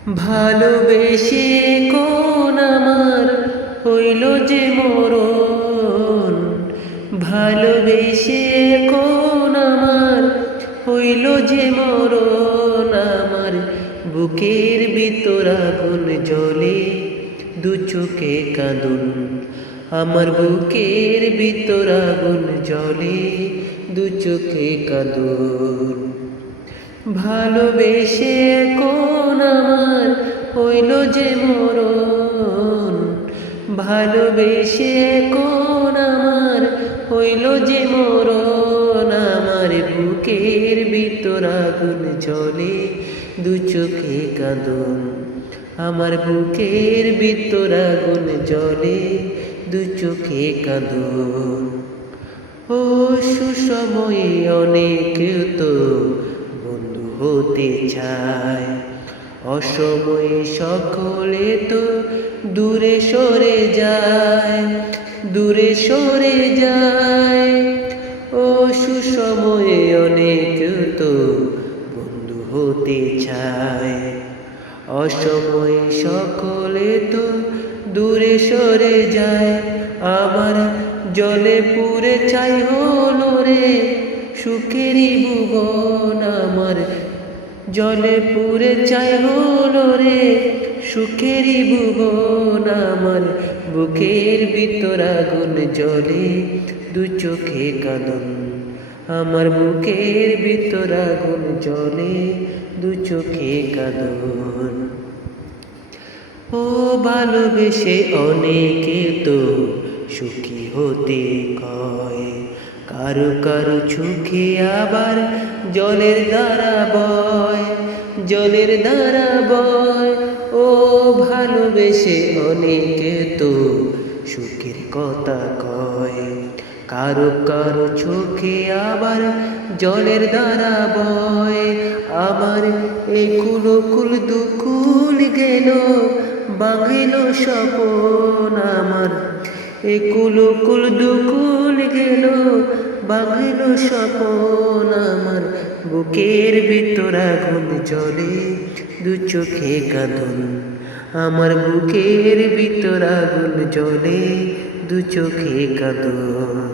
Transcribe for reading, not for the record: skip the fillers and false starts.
ভালোবেসে কোন আমার হইল যে মরণ, ভালোবেসে কোন আমার হইল যে মরণ। আমার বুকের ভিতর আগুন জ্বলে, দু চোখে কাঁদুন। আমার বুকের ভিতর আগুন জ্বলে, দু চোখে কাঁদুন। ভালোবেসে কোন আমার হইল যে মরণ, ভালোবেসে কোন আমার হইল যে মরণ। আমার বুকের ভিতর আগুন জ্বলে, দু চোখে কাঁদুন। আমার বুকের ভিতর আগুন জ্বলে, দু চোখে কাঁদুন। ও সুসময়ে অনেক তো বন্ধু হতে চায়, অসময়ে সকলে তো দূরে সরে যায়, দূরে সরে যায়। ও সুসময়ে অনেক তো বন্ধু হতে চায়, অসময়ে সকলে তো দূরে সরে যায়। আমার জলে পুরে চাই হলো রে সুখেরই ভুবন, আমার জলে পুরে চাই হলো রে সুখেরই ভুবন। আমার বুকের ভিতর আগুন জ্বলে, দু চোখে কাঁদুন। আমার বুকের ভিতর আগুন জ্বলে, দু চোখে কাঁদুন। ও ভালোবেসে অনেকে তো সুখী হতে কয়, কারো কারো চোখে আবার জলের ধারা বয়, জলের ধারা বয়। ও ভালোবেসে অনেকে তো সুখের কথা কয়, কারো কারো চোখে আবার জলের ধারা বয়। আমার এই কুল দুকুল গেল, ভাঙিল স্বপন। আমার এই কুল দুকুল গেল, ভাঙিল স্বপন। আমার বুকের ভিতর আগুন জ্বলে, দু চোখে কাঁদুন। আমার বুকের ভিতর আগুন জ্বলে, দু চোখে কাঁদুন।